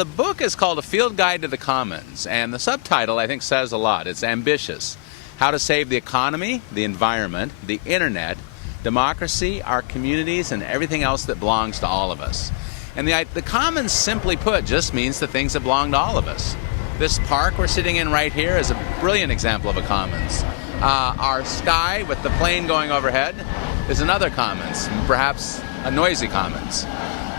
the book is called A Field Guide to the Commons, and the subtitle, I think, says a lot. It's ambitious. How to save the economy, the environment, the internet, democracy, our communities, and everything else that belongs to all of us. And the commons, simply put, just means the things that belong to all of us. This park we're sitting in right here is a brilliant example of a commons. Our sky with the plane going overhead is another commons, perhaps a noisy commons.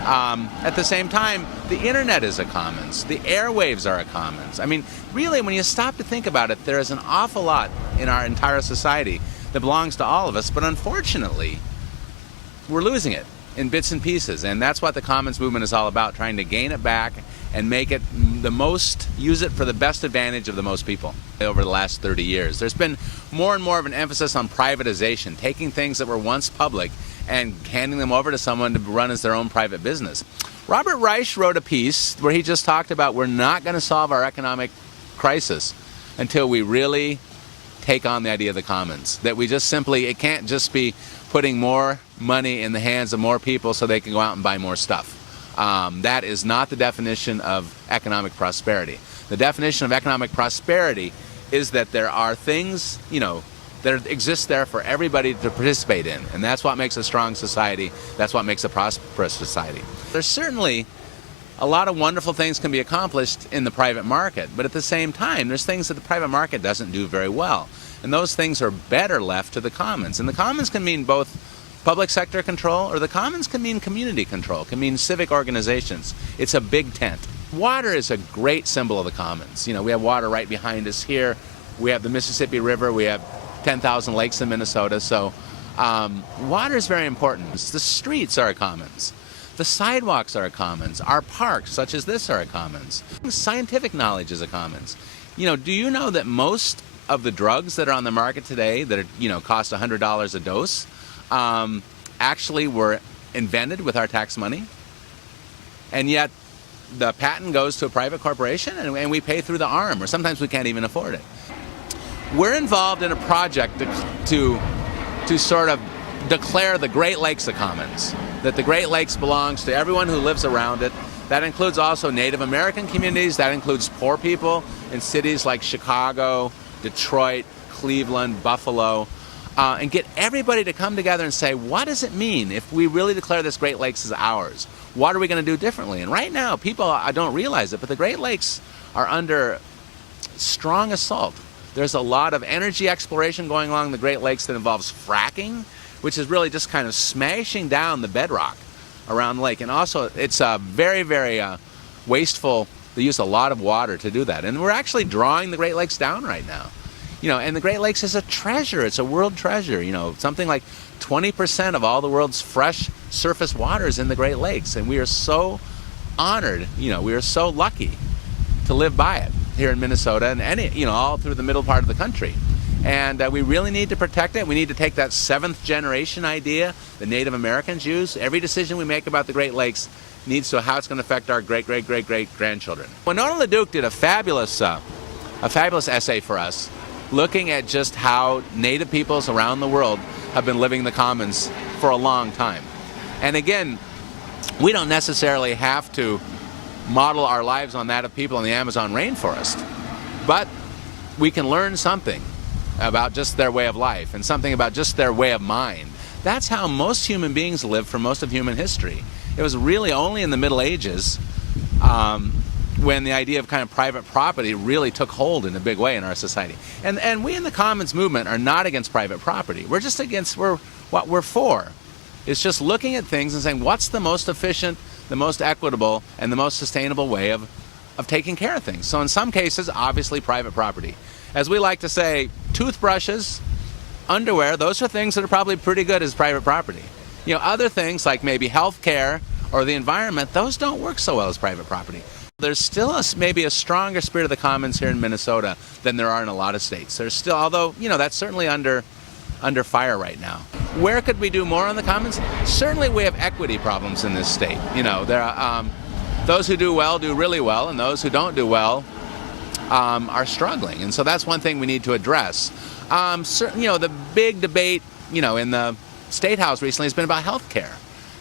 At the same time, the internet is a commons. The airwaves are a commons. I mean, really, when you stop to think about it, there is an awful lot in our entire society that belongs to all of us, but unfortunately, we're losing it in bits and pieces, and that's what the commons movement is all about, trying to gain it back and make it use it for the best advantage of the most people. Over the last 30 years, there's been more and more of an emphasis on privatization, taking things that were once public and handing them over to someone to run as their own private business. Robert Reich wrote a piece where he just talked about we're not going to solve our economic crisis until we really take on the idea of the commons. That we just simply, it can't just be putting more money in the hands of more people so they can go out and buy more stuff. That is not the definition of economic prosperity. The definition of economic prosperity is that there are things, that exist there for everybody to participate in. And that's what makes a strong society. That's what makes a prosperous society. There's certainly a lot of wonderful things can be accomplished in the private market, but at the same time, there's things that the private market doesn't do very well. And those things are better left to the commons. And the commons can mean both public sector control, or the commons can mean community control, can mean civic organizations. It's a big tent. Water is a great symbol of the commons. We have water right behind us here. We have the Mississippi River. We have 10,000 lakes in Minnesota. So water is very important. The streets are a commons. The sidewalks are a commons. Our parks, such as this, are a commons. Scientific knowledge is a commons. Do you know that most of the drugs that are on the market today that are, cost $100 a dose actually were invented with our tax money? And yet the patent goes to a private corporation and we pay through the arm, or sometimes we can't even afford it. We're involved in a project to sort of declare the Great Lakes a commons, that the Great Lakes belongs to everyone who lives around it. That includes also Native American communities. That includes poor people in cities like Chicago, Detroit, Cleveland, Buffalo, and get everybody to come together and say, what does it mean if we really declare this Great Lakes as ours? What are we going to do differently? And right now, people, I don't realize it, but the Great Lakes are under strong assault. There's a lot of energy exploration going along the Great Lakes that involves fracking, which is really just kind of smashing down the bedrock around the lake. And also, it's very, very wasteful. They use a lot of water to do that. And we're actually drawing the Great Lakes down right now. And the Great Lakes is a treasure. It's a world treasure. Something like 20% of all the world's fresh surface water is in the Great Lakes. And we are so honored, we are so lucky to live by it here in Minnesota and all through the middle part of the country. And we really need to protect it. We need to take that seventh generation idea the Native Americans use. Every decision we make about the Great Lakes needs to how it's going to affect our great-great-great-great-grandchildren. Winona LaDuke did a fabulous essay for us, looking at just how Native peoples around the world have been living the commons for a long time. And again, we don't necessarily have to model our lives on that of people in the Amazon rainforest, but we can learn something about just their way of life and something about just their way of mind. That's how most human beings lived for most of human history. It was really only in the Middle Ages when the idea of kind of private property really took hold in a big way in our society. And we in the commons movement are not against private property. We're just against, what we're for is just looking at things and saying, what's the most efficient, the most equitable, and the most sustainable way of taking care of things? So in some cases, obviously private property. As we like to say, toothbrushes, underwear, those are things that are probably pretty good as private property. Other things like maybe health care or the environment, those don't work so well as private property. There's still maybe a stronger spirit of the commons here in Minnesota than there are in a lot of states. There's still, although, that's certainly under fire right now. Where could we do more on the commons? Certainly we have equity problems in this state. There are those who do well do really well, and those who don't do well are struggling. And so that's one thing we need to address. The big debate, in the State House recently has been about health care.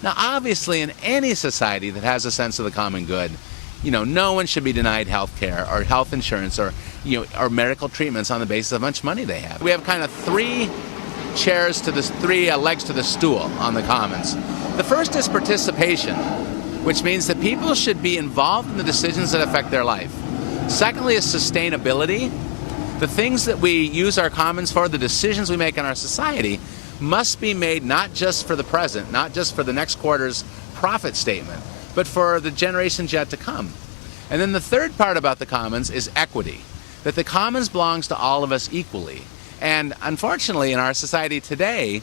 Now, obviously, in any society that has a sense of the common good, no one should be denied health care or health insurance or medical treatments on the basis of how much money they have. We have kind of three legs to the stool on the commons. The first is participation, which means that people should be involved in the decisions that affect their life. Secondly is sustainability. The things that we use our commons for, the decisions we make in our society, must be made not just for the present, not just for the next quarter's profit statement, but for the generations yet to come. And then the third part about the commons is equity, that the commons belongs to all of us equally. And unfortunately, in our society today,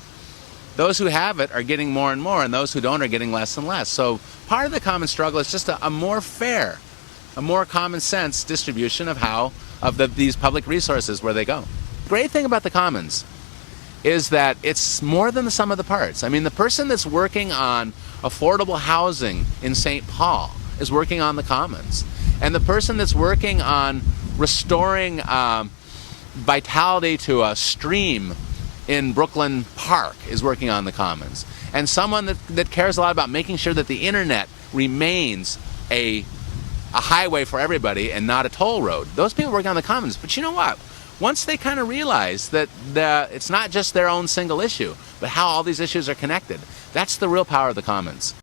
those who have it are getting more and more, and those who don't are getting less and less. So part of the common struggle is just a more fair, a more common sense distribution of these public resources where they go. The great thing about the commons is that it's more than the sum of the parts. I mean, the person that's working on affordable housing in St. Paul is working on the commons. And the person that's working on restoring vitality to a stream in Brooklyn Park is working on the commons. And someone that cares a lot about making sure that the internet remains a highway for everybody and not a toll road. Those people work on the commons. But you know what? Once they kind of realize that it's not just their own single issue, but how all these issues are connected, that's the real power of the commons.